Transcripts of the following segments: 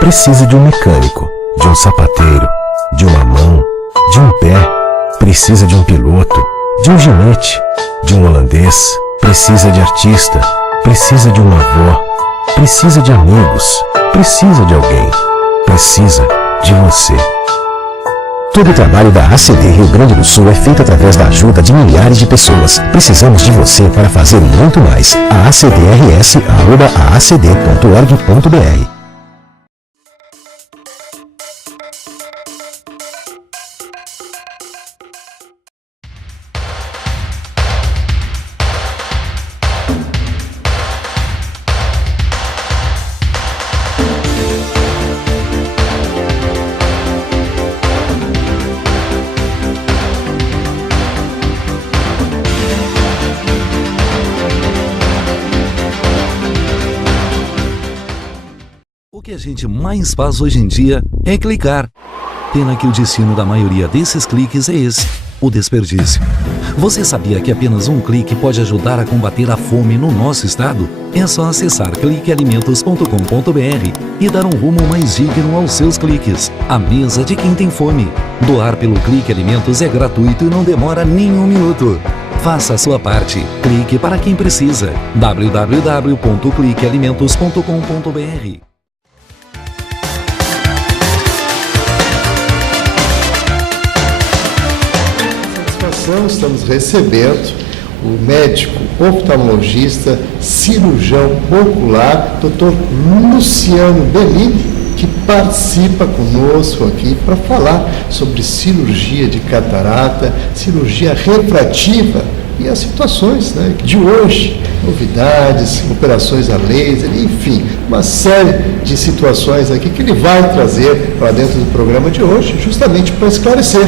precisa de um mecânico, de um sapateiro, de uma mão, de um pé, precisa de um piloto, de um ginete, de um holandês, precisa de artista, precisa de uma avó, precisa de amigos, precisa de alguém, precisa de você. Todo o trabalho da ACD Rio Grande do Sul é feito através da ajuda de milhares de pessoas. Precisamos de você para fazer muito mais. acdrs@acd.org.br. O que a gente mais faz hoje em dia é clicar. Pena que o destino da maioria desses cliques é esse, o desperdício. Você sabia que apenas um clique pode ajudar a combater a fome no nosso estado? É só acessar cliquealimentos.com.br e dar um rumo mais digno aos seus cliques. A mesa de quem tem fome. Doar pelo Clique Alimentos é gratuito e não demora nem um minuto. Faça a sua parte. Clique para quem precisa. www.cliquealimentos.com.br. Estamos recebendo o médico oftalmologista, cirurgião ocular, Dr. Luciano Bellini, que participa conosco aqui para falar sobre cirurgia de catarata, cirurgia refrativa e as situações, né, de hoje, novidades, operações a laser, enfim, uma série de situações aqui que ele vai trazer para dentro do programa de hoje, justamente para esclarecer,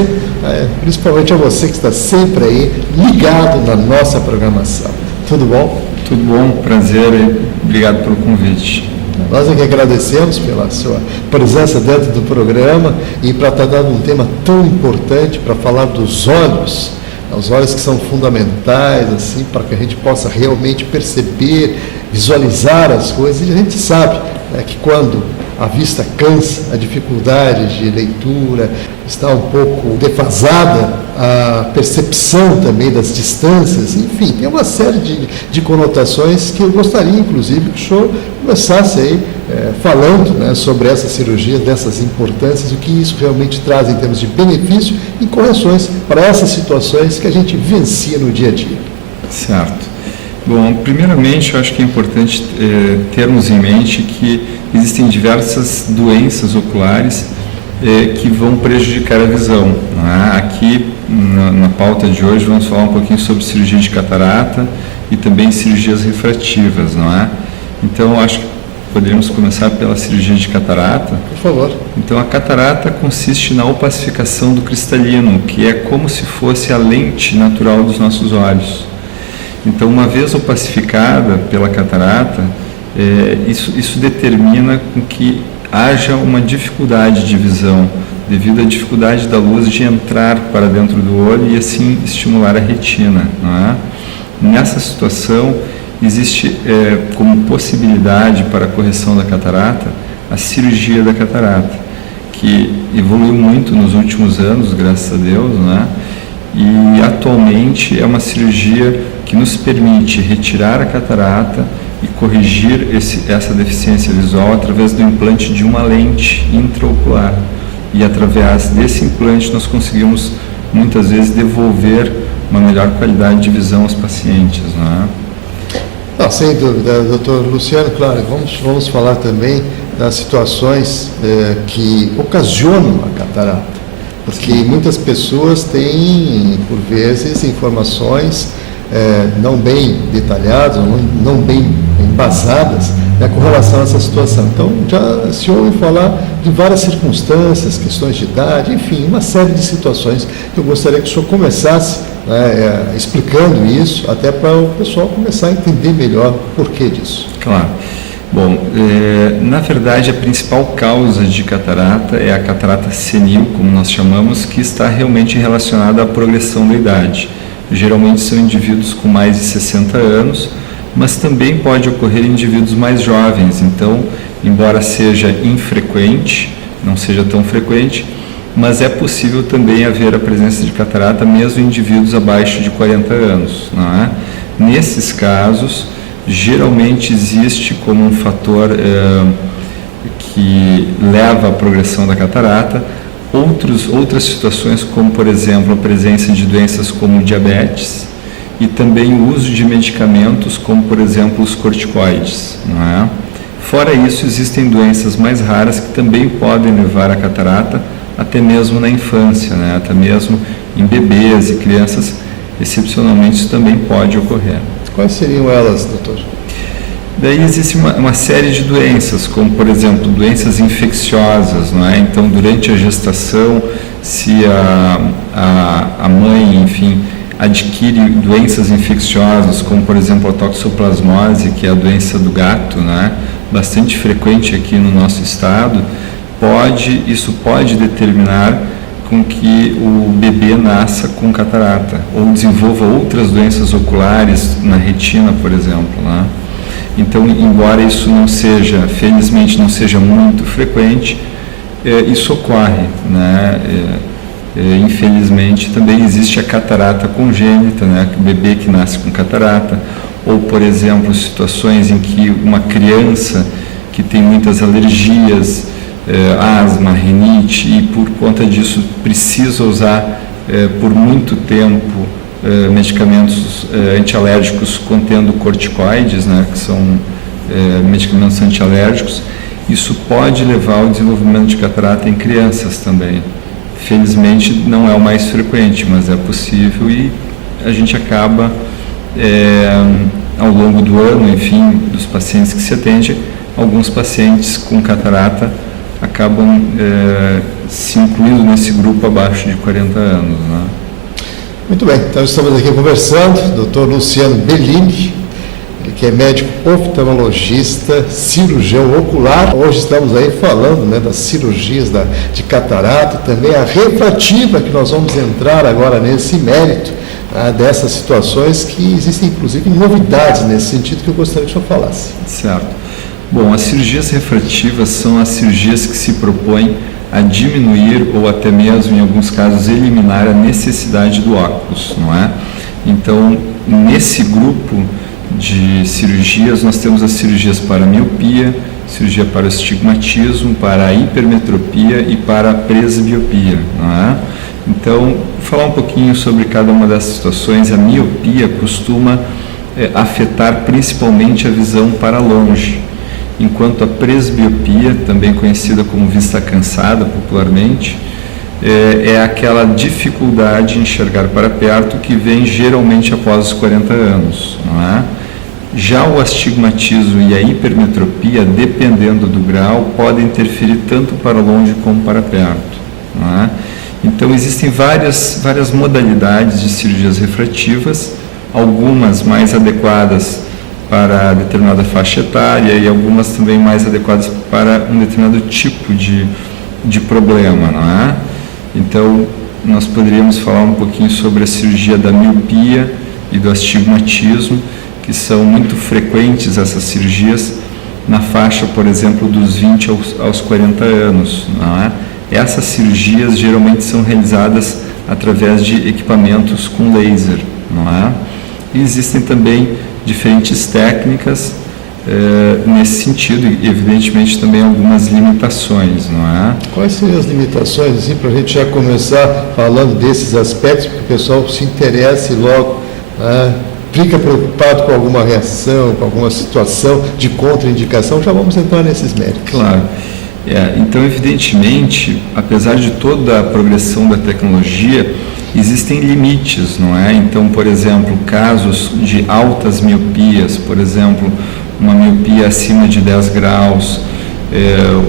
principalmente a você que está sempre aí ligado na nossa programação. Tudo bom? Tudo bom, prazer e obrigado pelo convite. Nós é que agradecemos pela sua presença dentro do programa e para estar dando um tema tão importante para falar dos olhos. Os olhos que são fundamentais, assim, para que a gente possa realmente perceber, visualizar as coisas. E a gente sabe, né, que quando a vista cansa, a dificuldade de leitura está um pouco defasada, a percepção também das distâncias, enfim, tem uma série de conotações que eu gostaria, inclusive, que o senhor começasse aí falando, né, sobre essa cirurgia, dessas importâncias, o que isso realmente traz em termos de benefício e correções para essas situações que a gente vivencia no dia a dia. Certo. Bom, primeiramente, eu acho que é importante termos em mente que existem diversas doenças oculares que vão prejudicar a visão. Né? Aqui, na pauta de hoje, vamos falar um pouquinho sobre cirurgia de catarata e também cirurgias refrativas, não é? Então, acho que poderíamos começar pela cirurgia de catarata. Por favor. Então, a catarata consiste na opacificação do cristalino, que é como se fosse a lente natural dos nossos olhos. Então, uma vez opacificada pela catarata, isso determina com que haja uma dificuldade de visão, devido à dificuldade da luz de entrar para dentro do olho e assim estimular a retina. Não é? Nessa situação, existe como possibilidade para a correção da catarata a cirurgia da catarata, que evoluiu muito nos últimos anos, graças a Deus, né? E atualmente é uma cirurgia que nos permite retirar a catarata e corrigir essa deficiência visual através do implante de uma lente intraocular. E através desse implante nós conseguimos muitas vezes devolver uma melhor qualidade de visão aos pacientes, não é? Não, sem dúvida, doutor Luciano, claro, vamos falar também das situações que ocasionam a catarata, porque muitas pessoas têm, por vezes, informações não bem detalhadas, não bem embasadas, né, com relação a essa situação. Então, já se ouve falar de várias circunstâncias, questões de idade, enfim, uma série de situações que eu gostaria que o senhor começasse, né, explicando isso, até para o pessoal começar a entender melhor o porquê disso. Claro. Bom, na verdade, a principal causa de catarata é a catarata senil, como nós chamamos, que está realmente relacionada à progressão da idade. Geralmente são indivíduos com mais de 60 anos, mas também pode ocorrer em indivíduos mais jovens. Então, embora seja infrequente, não seja tão frequente, mas é possível também haver a presença de catarata mesmo em indivíduos abaixo de 40 anos, não é? Nesses casos, geralmente existe como um fator que leva à progressão da catarata outras situações, como por exemplo a presença de doenças como diabetes e também o uso de medicamentos como por exemplo os corticoides, não é? Fora isso, existem doenças mais raras que também podem levar à catarata, até mesmo na infância, né? Até mesmo em bebês e crianças, excepcionalmente isso também pode ocorrer. Quais seriam elas, doutor? Daí existe uma série de doenças, como por exemplo doenças infecciosas, não é? Então durante a gestação, se a mãe, enfim, adquire doenças infecciosas, como por exemplo a toxoplasmose, que é a doença do gato, né? Bastante frequente aqui no nosso estado, isso pode determinar com que o bebê nasça com catarata ou desenvolva outras doenças oculares na retina, por exemplo, né? Então, embora isso não seja, felizmente, não seja muito frequente, isso ocorre, né? Infelizmente, também existe a catarata congênita, né? O bebê que nasce com catarata, ou, por exemplo, situações em que uma criança que tem muitas alergias, asma, rinite, e por conta disso precisa usar por muito tempo medicamentos antialérgicos contendo corticoides, né, que são medicamentos antialérgicos, isso pode levar ao desenvolvimento de catarata em crianças também. Felizmente não é o mais frequente, mas é possível e a gente acaba, ao longo do ano, enfim, dos pacientes que se atende, alguns pacientes com catarata acabam se incluindo nesse grupo abaixo de 40 anos, né? Muito bem, então estamos aqui conversando, Dr. Luciano Bellini, ele que é médico oftalmologista, cirurgião ocular. Hoje estamos aí falando, né, das cirurgias de catarata, também a refrativa, que nós vamos entrar agora nesse mérito, dessas situações que existem, inclusive, novidades nesse sentido que eu gostaria que o senhor falasse. Certo. Bom, as cirurgias refrativas são as cirurgias que se propõem a diminuir ou até mesmo, em alguns casos, eliminar a necessidade do óculos, não é? Então, nesse grupo de cirurgias, nós temos as cirurgias para a miopia, cirurgia para o astigmatismo, para a hipermetropia e para a presbiopia, não é? Então, vou falar um pouquinho sobre cada uma dessas situações. A miopia costuma afetar principalmente a visão para longe, enquanto a presbiopia, também conhecida como vista cansada popularmente, é aquela dificuldade em enxergar para perto que vem geralmente após os 40 anos, não é? Já o astigmatismo e a hipermetropia, dependendo do grau, podem interferir tanto para longe como para perto, não é? Então existem várias modalidades de cirurgias refrativas, algumas mais adequadas para determinada faixa etária e algumas também mais adequadas para um determinado tipo de problema, não é? Então, nós poderíamos falar um pouquinho sobre a cirurgia da miopia e do astigmatismo, que são muito frequentes essas cirurgias na faixa, por exemplo, dos 20 aos 40 anos, não é? Essas cirurgias geralmente são realizadas através de equipamentos com laser, não é? E existem também diferentes técnicas nesse sentido e, evidentemente, também algumas limitações, não é? Quais seriam as limitações, assim, para a gente já começar falando desses aspectos, porque o pessoal se interessa e logo fica preocupado com alguma reação, com alguma situação de contraindicação? Já vamos entrar nesses méritos. Claro. Então, evidentemente, apesar de toda a progressão da tecnologia, existem limites, não é? Então, por exemplo, casos de altas miopias, por exemplo, uma miopia acima de 10 graus,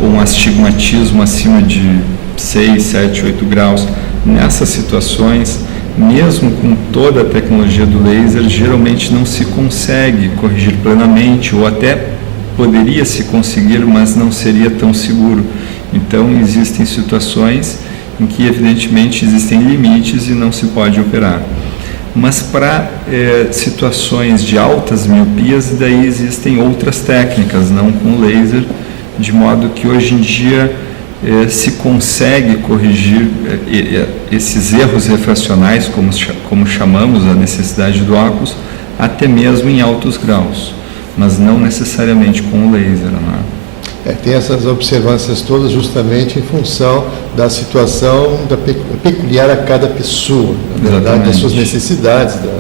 ou um astigmatismo acima de 6, 7, 8 graus, nessas situações, mesmo com toda a tecnologia do laser, geralmente não se consegue corrigir plenamente, ou até poderia se conseguir, mas não seria tão seguro. Então, existem situações em que, evidentemente, existem limites e não se pode operar. Mas para situações de altas miopias, daí existem outras técnicas, não com laser, de modo que hoje em dia se consegue corrigir esses erros refracionais, como chamamos a necessidade do óculos, até mesmo em altos graus, mas não necessariamente com o laser, não é? Tem essas observâncias todas justamente em função da situação peculiar a cada pessoa, na verdade, das suas necessidades, da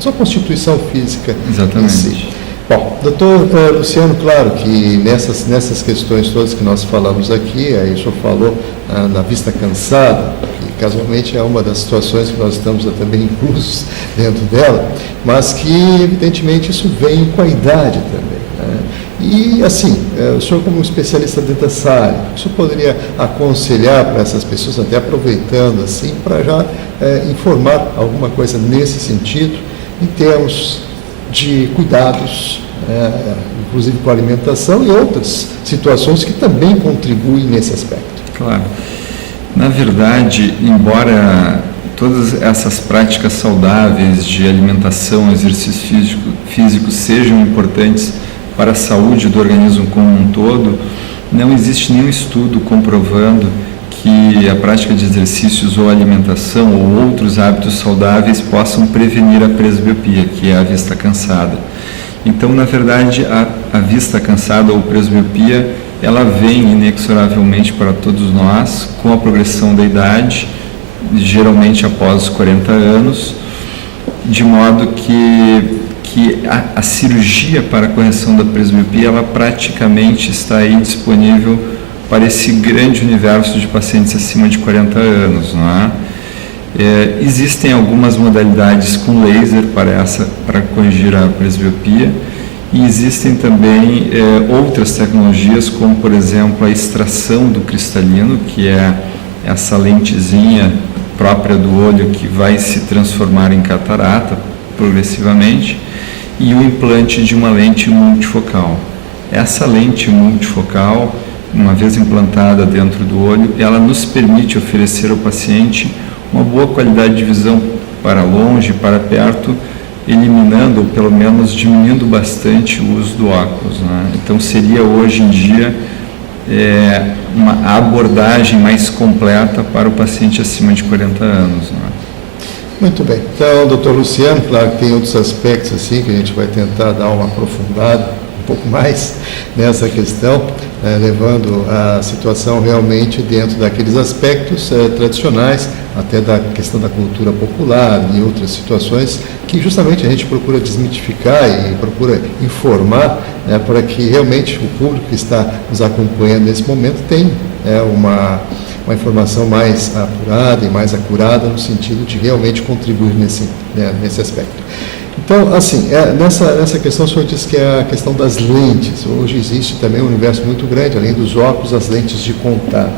sua constituição física. Exatamente. Em si. Bom, doutor Luciano, claro que nessas questões todas que nós falamos aqui, aí o senhor falou na vista cansada, que casualmente é uma das situações que nós estamos também inclusos dentro dela, mas que evidentemente isso vem com a idade também, né? E assim, o senhor como especialista dentro dessa área, o senhor poderia aconselhar para essas pessoas, até aproveitando assim, para já informar alguma coisa nesse sentido, em termos de cuidados, inclusive com a alimentação e outras situações que também contribuem nesse aspecto. Claro. Na verdade, embora todas essas práticas saudáveis de alimentação, exercício físico sejam importantes para a saúde do organismo como um todo, não existe nenhum estudo comprovando que a prática de exercícios ou alimentação ou outros hábitos saudáveis possam prevenir a presbiopia, que é a vista cansada. Então, na verdade, a vista cansada ou presbiopia, ela vem inexoravelmente para todos nós com a progressão da idade, geralmente após os 40 anos, de modo que a cirurgia para a correção da presbiopia, ela praticamente está aí disponível para esse grande universo de pacientes acima de 40 anos, não é? Existem algumas modalidades com laser para corrigir a presbiopia, e existem também outras tecnologias, como por exemplo a extração do cristalino, que é essa lentezinha própria do olho que vai se transformar em catarata progressivamente, e o implante de uma lente multifocal. Essa lente multifocal, uma vez implantada dentro do olho, ela nos permite oferecer ao paciente uma boa qualidade de visão para longe, para perto, eliminando ou pelo menos diminuindo bastante o uso do óculos, né? Então seria hoje em dia uma abordagem mais completa para o paciente acima de 40 anos, né? Muito bem. Então, doutor Luciano, claro que tem outros aspectos assim que a gente vai tentar dar uma aprofundada um pouco mais nessa questão, levando a situação realmente dentro daqueles aspectos tradicionais, até da questão da cultura popular e outras situações que justamente a gente procura desmitificar e procura informar, para que realmente o público que está nos acompanhando nesse momento tenha uma informação mais apurada e mais acurada no sentido de realmente contribuir nesse aspecto. Então, assim, nessa questão, o senhor disse que é a questão das lentes. Hoje existe também um universo muito grande, além dos óculos, as lentes de contato.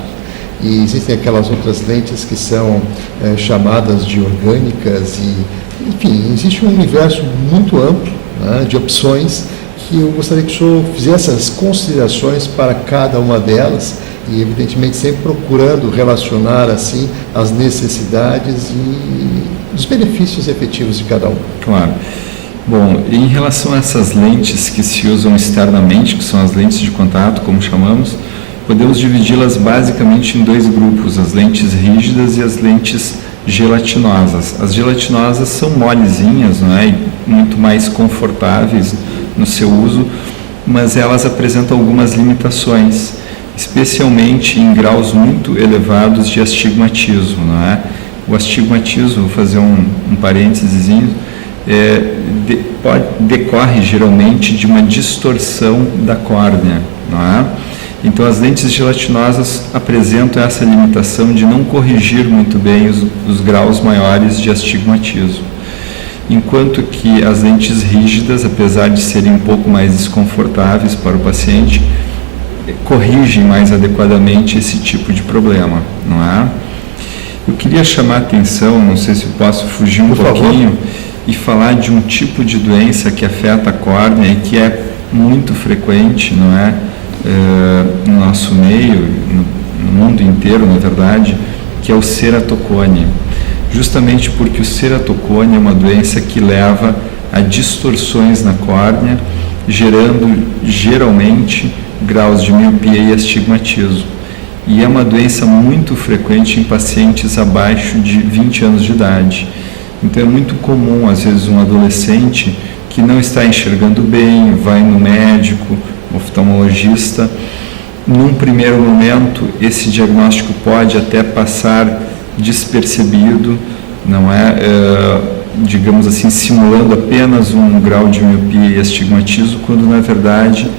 E existem aquelas outras lentes que são chamadas de orgânicas e, enfim, existe um universo muito amplo, né, de opções que eu gostaria que o senhor fizesse as considerações para cada uma delas e, evidentemente, sempre procurando relacionar, assim, as necessidades e os benefícios efetivos de cada um. Claro. Bom, em relação a essas lentes que se usam externamente, que são as lentes de contato, como chamamos, podemos dividi-las basicamente em dois grupos, as lentes rígidas e as lentes gelatinosas. As gelatinosas são molezinhas, não é? E muito mais confortáveis no seu uso, mas elas apresentam algumas limitações, especialmente em graus muito elevados de astigmatismo, não é? O astigmatismo, vou fazer um parênteses, decorre geralmente de uma distorção da córnea, não é? Então as lentes gelatinosas apresentam essa limitação de não corrigir muito bem os graus maiores de astigmatismo, enquanto que as lentes rígidas, apesar de serem um pouco mais desconfortáveis para o paciente, corrigem mais adequadamente esse tipo de problema, não é? Eu queria chamar a atenção, não sei se eu posso fugir um pouquinho, e falar de um tipo de doença que afeta a córnea e que é muito frequente, não é? No nosso meio, no mundo inteiro, na verdade, que é o ceratocone. Justamente porque o ceratocone é uma doença que leva a distorções na córnea, gerando geralmente graus de miopia e astigmatismo. E é uma doença muito frequente em pacientes abaixo de 20 anos de idade. Então é muito comum, às vezes, um adolescente que não está enxergando bem, vai no médico, oftalmologista. Num primeiro momento, esse diagnóstico pode até passar despercebido, não é, digamos assim, simulando apenas um grau de miopia e astigmatismo, quando na verdade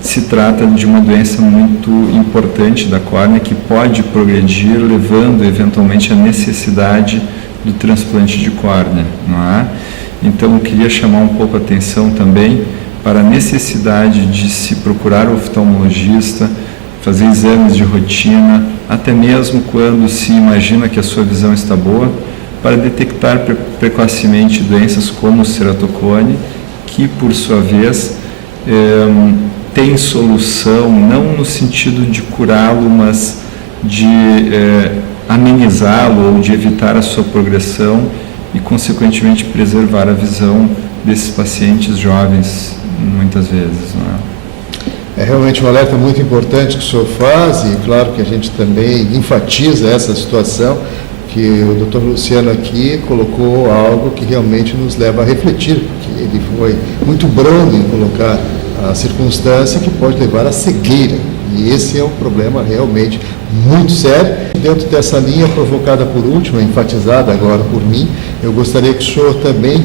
se trata de uma doença muito importante da córnea que pode progredir, levando eventualmente à necessidade do transplante de córnea, não é? Então eu queria chamar um pouco a atenção também para a necessidade de se procurar o oftalmologista, fazer exames de rotina, até mesmo quando se imagina que a sua visão está boa, para detectar precocemente doenças como o ceratocone, que por sua vez tem solução, não no sentido de curá-lo, mas de amenizá-lo ou de evitar a sua progressão e, consequentemente, preservar a visão desses pacientes jovens, muitas vezes, não é? É realmente um alerta muito importante que o senhor faz e, claro, que a gente também enfatiza essa situação, que o Dr. Luciano aqui colocou algo que realmente nos leva a refletir, porque ele foi muito brando em colocar a circunstância que pode levar à cegueira. E esse é um problema realmente muito sério. Dentro dessa linha provocada por último, enfatizada agora por mim, eu gostaria que o senhor também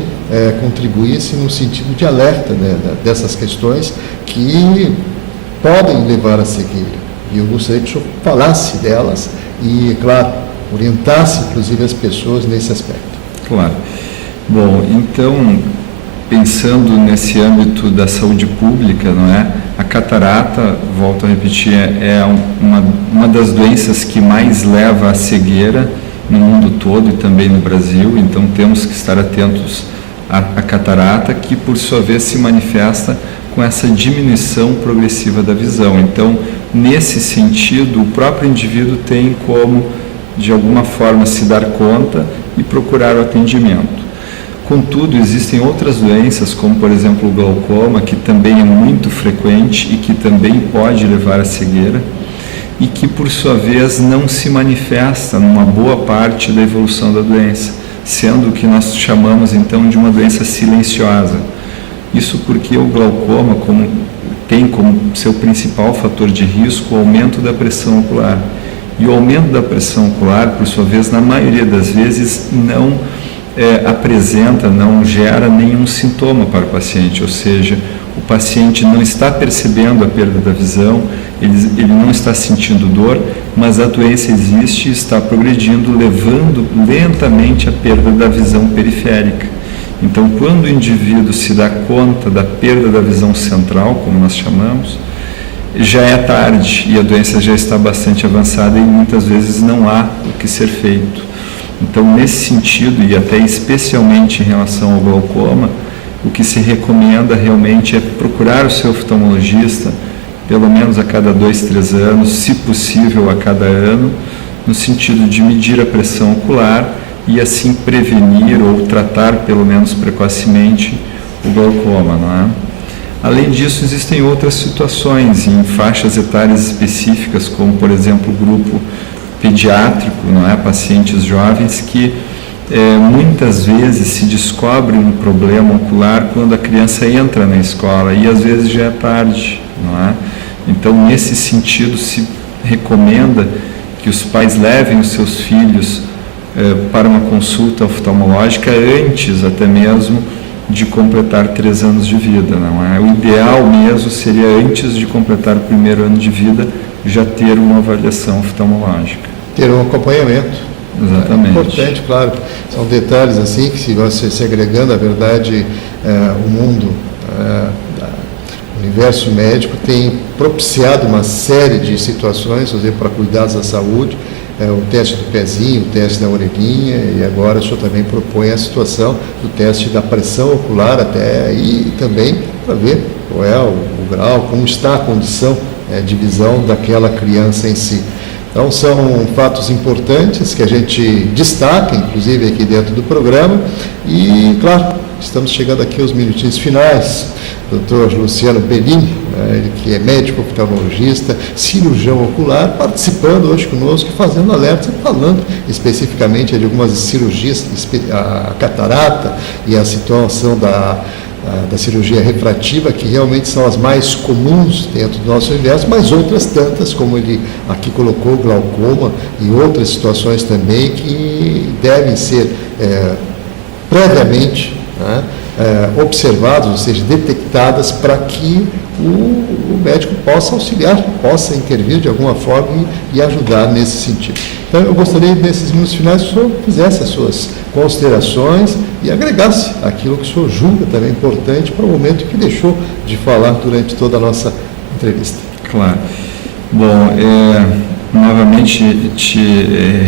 contribuísse no sentido de alerta, né, dessas questões que podem levar à cegueira. E eu gostaria que o senhor falasse delas e, claro, orientasse inclusive as pessoas nesse aspecto. Claro. Bom, então, pensando nesse âmbito da saúde pública, não é? A catarata, volto a repetir, é uma das doenças que mais leva à cegueira no mundo todo e também no Brasil, então temos que estar atentos à catarata, que por sua vez se manifesta com essa diminuição progressiva da visão. Então, nesse sentido, o próprio indivíduo tem como, de alguma forma, se dar conta e procurar o atendimento. Contudo, existem outras doenças, como por exemplo o glaucoma, que também é muito frequente e que também pode levar à cegueira e que, por sua vez, não se manifesta numa boa parte da evolução da doença, sendo o que nós chamamos então de uma doença silenciosa. Isso porque o glaucoma tem como seu principal fator de risco o aumento da pressão ocular. E o aumento da pressão ocular, por sua vez, na maioria das vezes, não apresenta, não gera nenhum sintoma para o paciente, ou seja, o paciente não está percebendo a perda da visão, ele não está sentindo dor, mas a doença existe e está progredindo, levando lentamente à perda da visão periférica. Então, quando o indivíduo se dá conta da perda da visão central, como nós chamamos, já é tarde e a doença já está bastante avançada e muitas vezes não há o que ser feito. Então, nesse sentido, e até especialmente em relação ao glaucoma, o que se recomenda realmente é procurar o seu oftalmologista pelo menos a cada 2, 3 anos, se possível a cada ano, no sentido de medir a pressão ocular e assim prevenir ou tratar pelo menos precocemente o glaucoma, não é? Além disso, existem outras situações em faixas etárias específicas, como por exemplo o grupo pediátrico, não é? Pacientes jovens que muitas vezes se descobre um problema ocular quando a criança entra na escola e às vezes já é tarde, não é? Então, nesse sentido, se recomenda que os pais levem os seus filhos para uma consulta oftalmológica antes até mesmo de completar 3 anos de vida, não é? O ideal mesmo seria antes de completar o primeiro ano de vida já ter uma avaliação oftalmológica. Ter um acompanhamento. Exatamente. É importante, claro. São detalhes assim que se você se agregando, na verdade, o mundo, o universo médico tem propiciado uma série de situações, por exemplo, para cuidados da saúde, o teste do pezinho, o teste da orelhinha, e agora o senhor também propõe a situação do teste da pressão ocular até, e também para ver qual é o grau, como está a condição de visão daquela criança em si. Então, são fatos importantes que a gente destaca, inclusive aqui dentro do programa, e, claro, estamos chegando aqui aos minutinhos finais. Dr. Luciano Bellini, ele que é médico oftalmologista, cirurgião ocular, participando hoje conosco, fazendo alertas e falando especificamente de algumas cirurgias, a catarata e a situação da cirurgia refrativa, que realmente são as mais comuns dentro do nosso universo, mas outras tantas, como ele aqui colocou, glaucoma e outras situações também que devem ser previamente observadas, ou seja, detectadas, para que o médico possa auxiliar, possa intervir de alguma forma e ajudar nesse sentido. Então, eu gostaria, nesses minutos finais, que o senhor fizesse as suas considerações e agregasse aquilo que o senhor julga também importante para o momento que deixou de falar durante toda a nossa entrevista. Claro. Bom, novamente te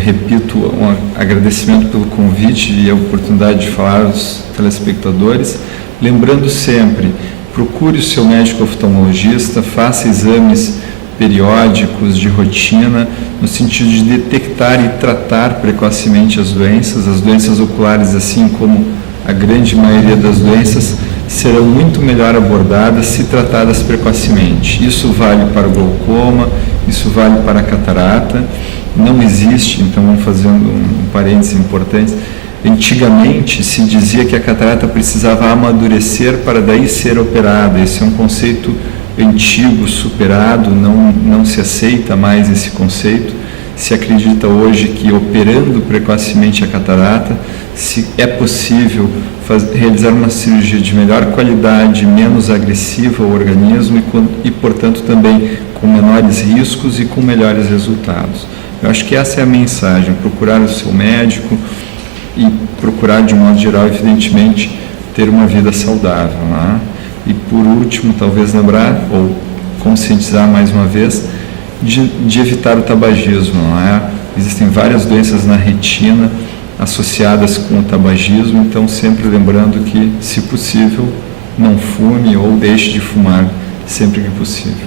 repito um agradecimento pelo convite e a oportunidade de falar aos telespectadores, lembrando sempre, procure o seu médico oftalmologista, faça exames periódicos de rotina, no sentido de detectar e tratar precocemente as doenças oculares, assim como a grande maioria das doenças, serão muito melhor abordadas se tratadas precocemente. Isso vale para o glaucoma, isso vale para a catarata. Não existe, então vamos fazendo um parênteses importante, antigamente se dizia que a catarata precisava amadurecer para daí ser operada. Esse é um conceito antigo, superado, não se aceita mais esse conceito. Se acredita hoje que operando precocemente a catarata, se é possível realizar uma cirurgia de melhor qualidade, menos agressiva ao organismo e, portanto, também com menores riscos e com melhores resultados. Eu acho que essa é a mensagem, procurar o seu médico e procurar, de um modo geral, evidentemente, ter uma vida saudável, né? E, por último, talvez lembrar, ou conscientizar mais uma vez, de evitar o tabagismo, não é? Existem várias doenças na retina associadas com o tabagismo, então sempre lembrando que, se possível, não fume ou deixe de fumar sempre que possível.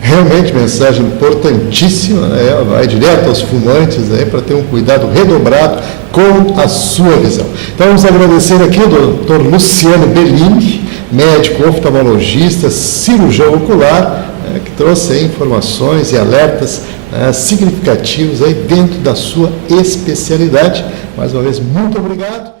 Realmente, mensagem importantíssima, né? Vai direto aos fumantes para ter um cuidado redobrado com a sua visão. Então, vamos agradecer aqui ao Dr. Luciano Bellini, médico oftalmologista, cirurgião ocular, que trouxe aí informações e alertas significativos aí dentro da sua especialidade. Mais uma vez, muito obrigado.